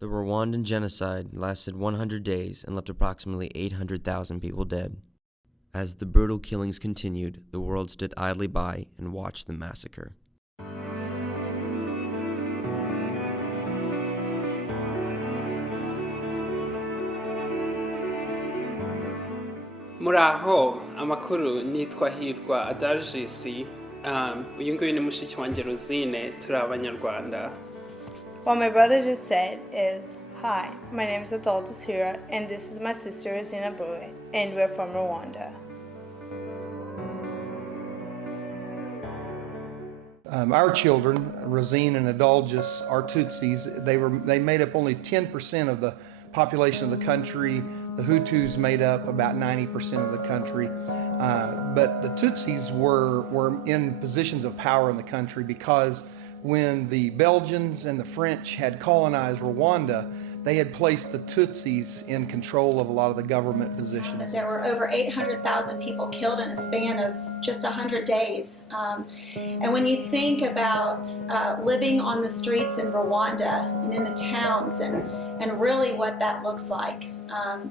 The Rwandan genocide lasted 100 days and left approximately 800,000 people dead. As the brutal killings continued, the world stood idly by and watched the massacre. Muraho, amakuru nitwa Hirwa Adarjisi. Uyu nguyu ni mushiki wanjye Rosine, turi Abanyarwanda. What my brother just said is, hi, my name is Adultus Hirwa, and this is my sister Abuwe, and we're from Rwanda. Our children, Rosine and Adultus, are Tutsis. They made up only 10% of the population of the country. The Hutus made up about 90% of the country. But the Tutsis were in positions of power in the country because when the Belgians and the French had colonized Rwanda, they had placed the Tutsis in control of a lot of the government positions. There were over 800,000 people killed in a span of just 100 days. And when you think about living on the streets in Rwanda and in the towns and really what that looks like,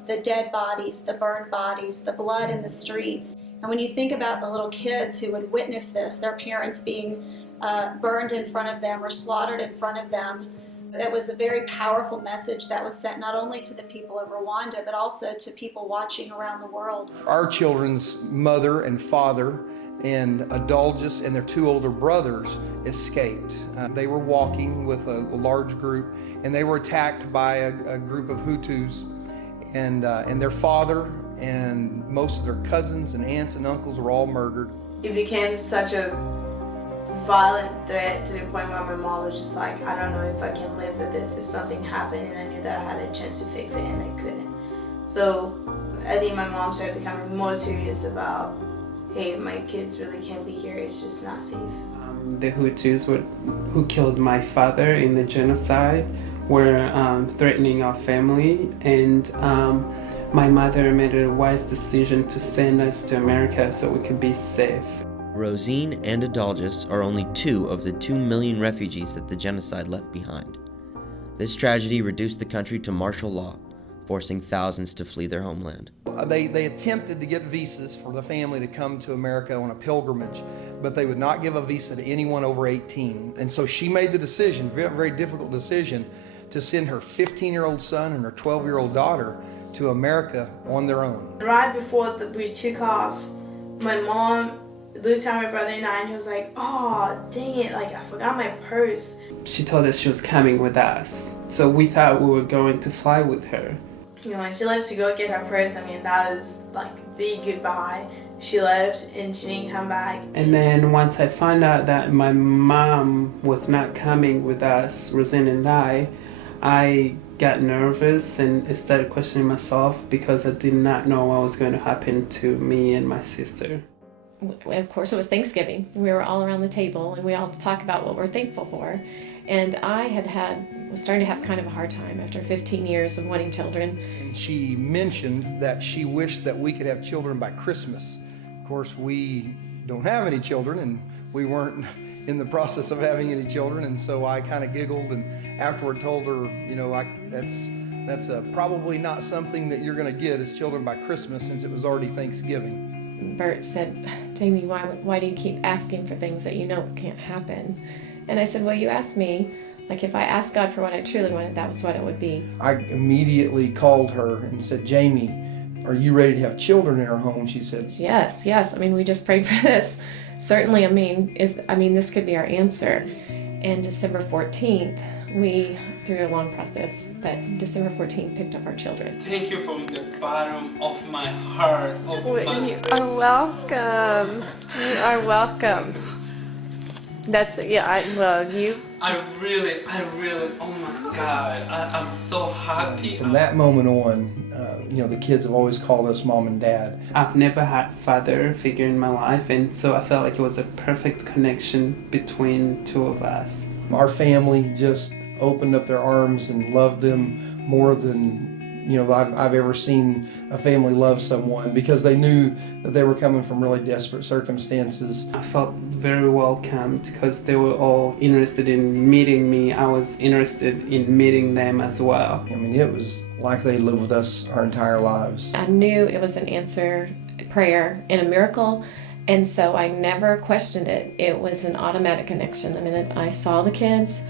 the dead bodies, the burned bodies, the blood in the streets. And when you think about the little kids who would witness this, their parents being burned in front of them or slaughtered in front of them, that was a very powerful message that was sent not only to the people of Rwanda, but also to people watching around the world. Our children's mother and father and Adultus and their two older brothers escaped. They were walking with a large group, and they were attacked by a group of Hutus, and their father and most of their cousins and aunts and uncles were all murdered. It became such a violent threat to the point where my mom was just like, I don't know if I can live with this if something happened, and I knew that I had a chance to fix it and I couldn't. So I think my mom started becoming more serious about, hey, my kids really can't be here, it's just not safe. The Hutus who killed my father in the genocide were threatening our family, and my mother made a wise decision to send us to America so we could be safe. Rosine and Adultus are only two of the 2 million refugees that the genocide left behind. This tragedy reduced the country to martial law, forcing thousands to flee their homeland. They attempted to get visas for the family to come to America on a pilgrimage, but they would not give a visa to anyone over 18. And so she made the decision, very difficult decision, to send her 15-year-old son and her 12-year-old daughter to America on their own. Right before we took off, my mom looked at my brother and I, and he was like, oh, dang it, like I forgot my purse. She told us she was coming with us, so we thought we were going to fly with her. You know, when she left to go get her purse, I mean, that was like the goodbye. She left and she didn't come back. And then once I found out that my mom was not coming with us, Rosine and I got nervous and started questioning myself because I did not know what was going to happen to me and my sister. Of course, it was Thanksgiving. We were all around the table and we all talk about what we're thankful for. And I was starting to have kind of a hard time after 15 years of wanting children. And she mentioned that she wished that we could have children by Christmas. Of course, we don't have any children, and we weren't in the process of having any children, and so I kind of giggled and afterward told her, you know, that's probably not something that you're going to get as children by Christmas, since it was already Thanksgiving. Bert said, Jamie, why do you keep asking for things that you know can't happen? And I said, well, you asked me, like if I asked God for what I truly wanted, that was what it would be. I immediately called her and said, Jamie, are you ready to have children in our home? She said, yes. I mean, we just prayed for this. Certainly, this could be our answer. And December 14th, we, through a long process, but December 14th picked up our children. Thank you from the bottom of my heart. You are welcome. You are welcome. I really, oh my God, I'm so happy. From that moment on, the kids have always called us mom and dad. I've never had a father figure in my life, and so I felt like it was a perfect connection between two of us. Our family just opened up their arms and loved them more than I've ever seen a family love someone, because they knew that they were coming from really desperate circumstances. I felt very welcomed because they were all interested in meeting me. I was interested in meeting them as well. I mean, it was like they lived with us our entire lives. I knew it was an answered prayer and a miracle, and so I never questioned it. It was an automatic connection. The minute I saw the kids,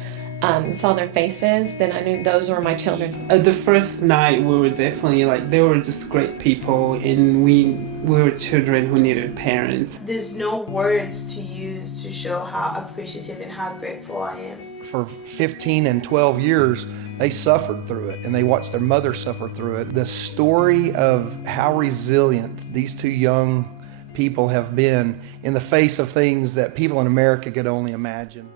saw their faces, then I knew those were my children. The first night we were definitely they were just great people, and we were children who needed parents. There's no words to use to show how appreciative and how grateful I am. For 15 and 12 years, they suffered through it, and they watched their mother suffer through it. The story of how resilient these two young people have been in the face of things that people in America could only imagine.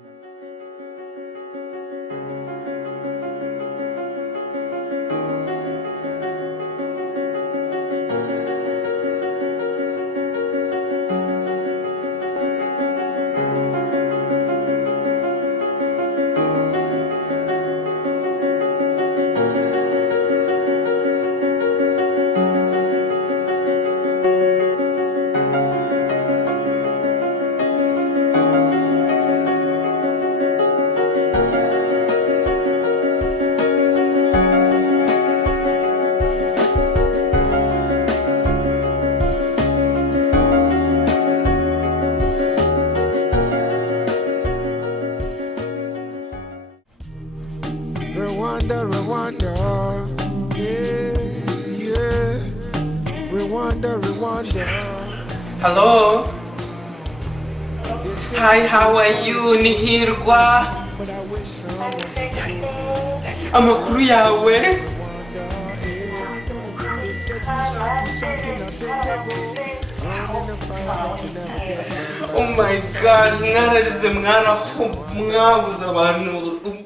Rwanda, yeah, Rwanda. Hello? Hi, how are you? Ni Hirwa? Amakuru yawe? Oh my gosh, mwararize mwabuze abantu